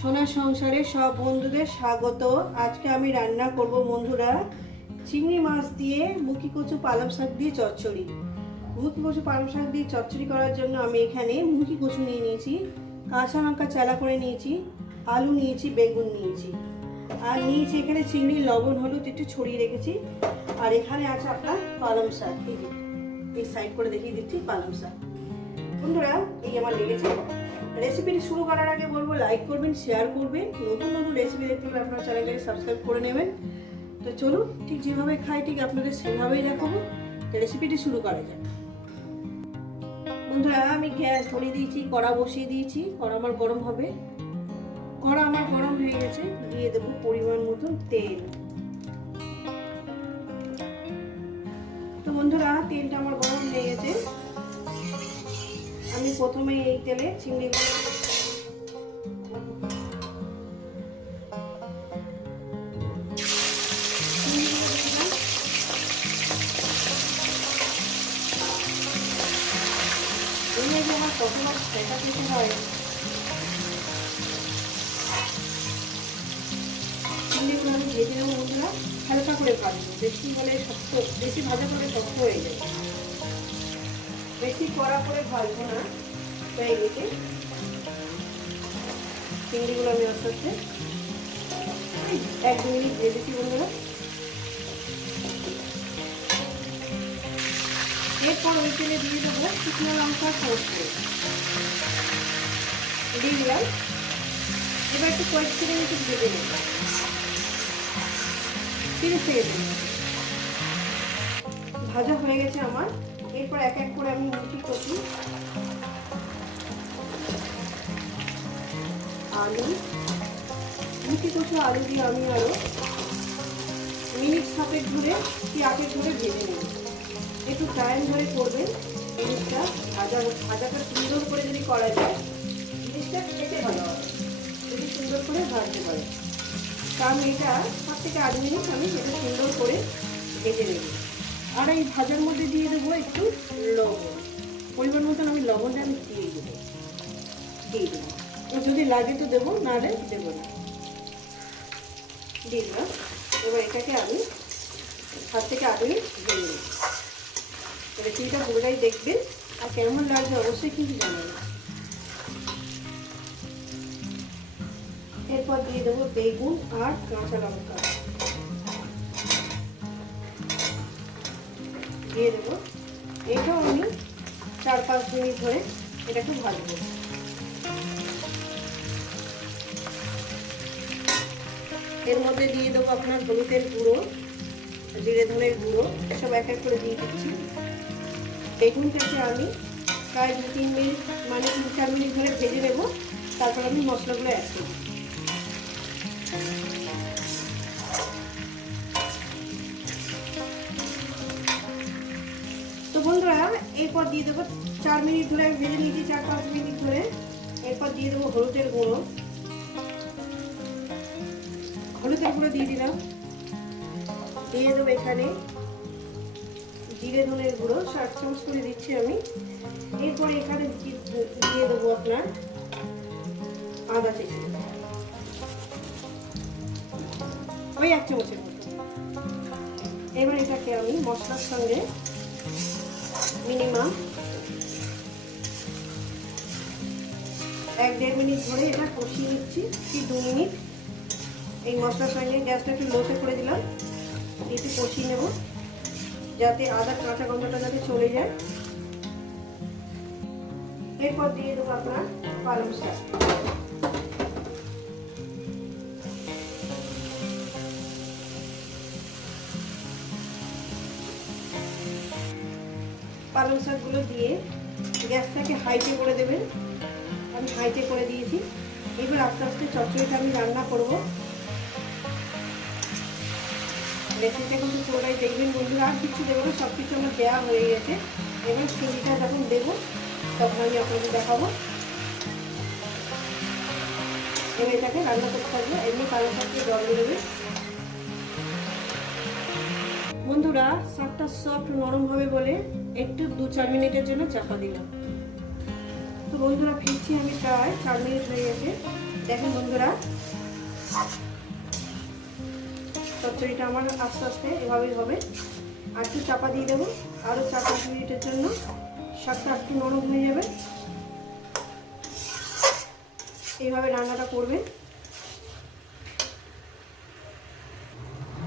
সোনা সংসারে সব বন্ধুদের স্বাগত। আজকে আমি রান্না করব বন্ধুরা চিংড়ি মাছ দিয়ে মুখি কচু পালং শাক দিয়ে চচ্চড়ি। মুখি কচু পালং শাক দিয়ে চচ্চড়ি করার জন্য আমি এখানে মুখি কচু নিয়ে নিয়েছি, কাঁচা লঙ্কা চালা করে নিয়েছি, আলু নিয়েছি, বেগুন নিয়েছি। আর নিয়েছি এখানে চিংড়ি, লবণ, হলুদ একটু ছড়িয়ে রেখেছি। আর এখানে আছে আপনার পালং শাক, এই সাইড করে দেখিয়ে দিচ্ছি পালং শাক। বন্ধুরা, এই আমার লেগেছে। রেসিপিটি শুরু করার আগে বলব লাইক করবেন শেয়ার করবেন। নতুন নতুন রেসিপি দেখতে হলে আপনার চ্যানেলটাকে সাবস্ক্রাইব করে নেবেন। তো চলুন, ঠিক যেভাবে খাই, ঠিক আপনাদের সেভাবেই দেখাবো। তো রেসিপিটি শুরু করা যাক। বন্ধুরা, আমি গ্যাস ধরিয়ে দিয়েছি, কড়া বসিয়ে দিয়েছি। কড়া আমার গরম হবে। কড়া আমার গরম হয়ে গেছে। দিয়ে দেবো পরিমাণ মতন তেল। তো বন্ধুরা, তেলটা আমার গরম হয়ে গেছে। আমি প্রথমে এই তেলে দিলাম। আমার দিতে হয়। চিংড়িগুলো আমি ভেজে নেব বন্ধুরা হালকা করে ভাজবো বেশি হলে শক্ত, বেশি ভাজা করে শক্ত হয়ে যায়। বেশি কড়া করে ভাজবো না। তাই রেখে চিংড়িগুলো আমি আস্তে আস্তে এক দু মিনিট ভেজেছি বন্ধুরা এরপর ওই তেলে দিয়ে দেবো শুকনো লঙ্কা সর্ষে। দিয়ে দিলাম। এবার একটু কয়েক সেকেন্ড একটু ভেজে নেব। তিরিশ সেকেন্ড ভাজা হয়ে গেছে আমার। এরপর এক এক করে আমি মুখি কচি। আলু। মুখি কচু আলু দিয়ে আমি আরও মিনিট সাপের ধরে কি আটের ধরে ভেজে নেব। একটু টাইম ধরে করবেন। জিনিসটা ভাজা ভাজাটা সুন্দর করে যদি করা যায় জিনিসটা খেতে ভালো হবে। যদি সুন্দর করে ভাজতে পারে কারণ এটা সাত থেকে আট মিনিট আমি এটা সুন্দর করে ভেজে নেব। আর এই ভাজার মধ্যে দিয়ে দেবো একটু লবণ। পরিমাণ মতন আমি লবণটা আমি দিয়ে দেবো। দিয়ে দেবো। ও যদি লাগে তো দেবো না নাহলে দেবো না। দিয়ে দিলাম। এবার এটাকে আমি সাত থেকে মিনিট ভেজে নেব। রেসিপিটা পুরোটাই দেখবেন। আর কেমন লাগবে অবশ্যই কিন্তু জানাবেন। এরপর দিয়ে দেবো বেগুন আর কাঁচা লঙ্কা। দিয়ে দেবো। এটাও আমি চার পাঁচ মিনিট ধরে এটাকে ভাজবো। এর মধ্যে দিয়ে দেবো আপনার হলুদের গুঁড়ো, জিরে ধনের গুঁড়ো সব এক এক করে দিয়ে দিচ্ছি। বেগুনটাকে আমি প্রায় দু তিন মিনিট মানে তিন চার মিনিট ধরে ভেজে নেব, তারপর আমি মশলাগুলো অ্যাড করব। বন্ধুরা, এরপর দিয়ে দেবো চার মিনিট ধরে আমি ভেজে নিয়েছি, চার পাঁচ মিনিট ধরে। এরপর দিয়ে দেবো হলুদের গুঁড়ো। হলুদের গুঁড়ো দিয়ে দিলাম। দিয়ে দেবো এখানে জিরে ধনের গুঁড়ো ষাট চামচ করে দিচ্ছি আমি। এরপরে এখানে দিয়ে দেবো আপনার আদা চেঁচে ওই এক চামচের এবার এটাকে আমি মশলার সঙ্গে মিনিমাম। এক দেড় মিনিট ধরে এটা কষিয়ে নিচ্ছি, কি দু মিনিট। এই মশলার সঙ্গে গ্যাসটা একটু লোতে করে দিলাম একটু কষিয়ে নেব, যাতে আদা কাঁচা গন্ধটা যাতে চলে যায়। এরপর দিয়ে দেবো আপনার পালং শাক। পালং শাকগুলো দিয়ে গ্যাসটাকে হাইটে করে দেবেন। আমি হাইটে করে দিয়েছি। এবার আস্তে আস্তে চচ্চড়িটা আমি রান্না করব। রেসিপিটা কিন্তু পুরোটাই দেখবেন বন্ধুরা। আর কিছু দেবো না সব কিছু আমার দেওয়া হয়ে গেছে। এবার চিংড়িটা যখন দেবো, তখন আমি আপনাদের দেখাবো। এবার এটাকে রান্না করতে থাকব। এমনি কালো শাককে জল বেরোবে বন্ধুরা, শাকটা সফট নরম হবে বলে একটু দু চার মিনিটের জন্য চাপা দিলাম। তো বন্ধুরা, ফিরছি আমি প্রায় চার মিনিট হয়ে গেছে। দেখেন বন্ধুরা, চচ্চড়িটা আমার আস্তে আস্তে এভাবেই হবে। আর একটু চাপা দিয়ে দেবো। আরও চার পাঁচ মিনিটের জন্য শাকটা একটু নরম হয়ে যাবে। এইভাবে রান্নাটা করবে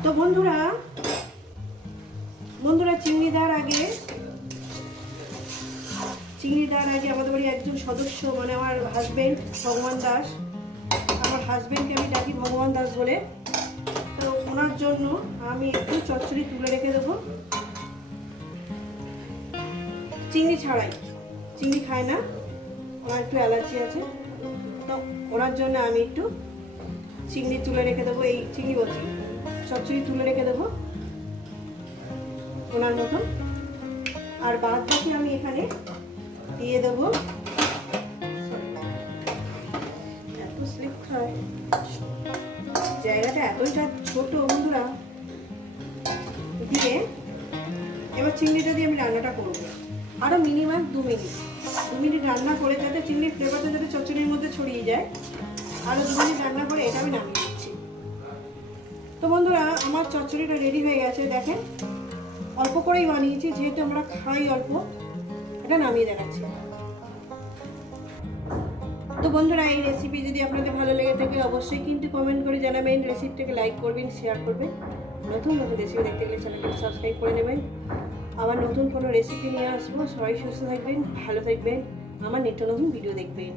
তো বন্ধুরা বন্ধুরা, চিংড়ি দেওয়ার আগে, চিংড়ি দেওয়ার আগে আমাদের বাড়ি একজন সদস্য মানে আমার হাজব্যান্ড ভগবান দাস। আমার হাজব্যান্ডকে আমি ডাকি ভগবান দাস বলে। তো ওনার জন্য আমি একটু চচ্চড়ি তুলে রেখে দেবো। চিংড়ি ছাড়াই। চিংড়ি খায় না, ওনার একটু অ্যালার্জি আছে। তো ওনার জন্য আমি একটু চিংড়ি তুলে রেখে দেবো, এই চিংড়ি বলছি। চচ্চড়ি তুলে রেখে দেবো। ওনার মতন। আর বাদ বাকি আমি এখানে দিয়ে দেবো। এত স্লিপ খায় জায়গাটা এতটা ছোট, বন্ধুরা। দিয়ে এবার চিংড়িটা দিয়ে আমি রান্নাটা করব। আরও মিনিমাম দু মিনিট দু মিনিট রান্না করে যাতে চিংড়ির ফ্লেভারটা যাতে চচ্চড়ির মধ্যে ছড়িয়ে যায়। আরও দু মিনিট রান্না করে এটা আমি নামিয়ে দিচ্ছি তো বন্ধুরা, আমার চচ্চড়িটা রেডি হয়ে গেছে, দেখেন। অল্প করেই বানিয়েছি, যেহেতু আমরা খাই অল্প। এটা নামিয়ে দেখাচ্ছি। তো বন্ধুরা, এই রেসিপি যদি আপনাদের ভালো লেগে থাকে, অবশ্যই কিন্তু কমেন্ট করে জানাবেন রেসিপিটাকে লাইক করবেন শেয়ার করবেন। নতুন নতুন রেসিপি দেখতে গেলে চ্যানেলটাকে সাবস্ক্রাইব করে নেবেন। আবার নতুন কোনো রেসিপি নিয়ে আসব। সবাই সুস্থ থাকবেন, ভালো থাকবেন। আমার নিত্য নতুন ভিডিও দেখবেন।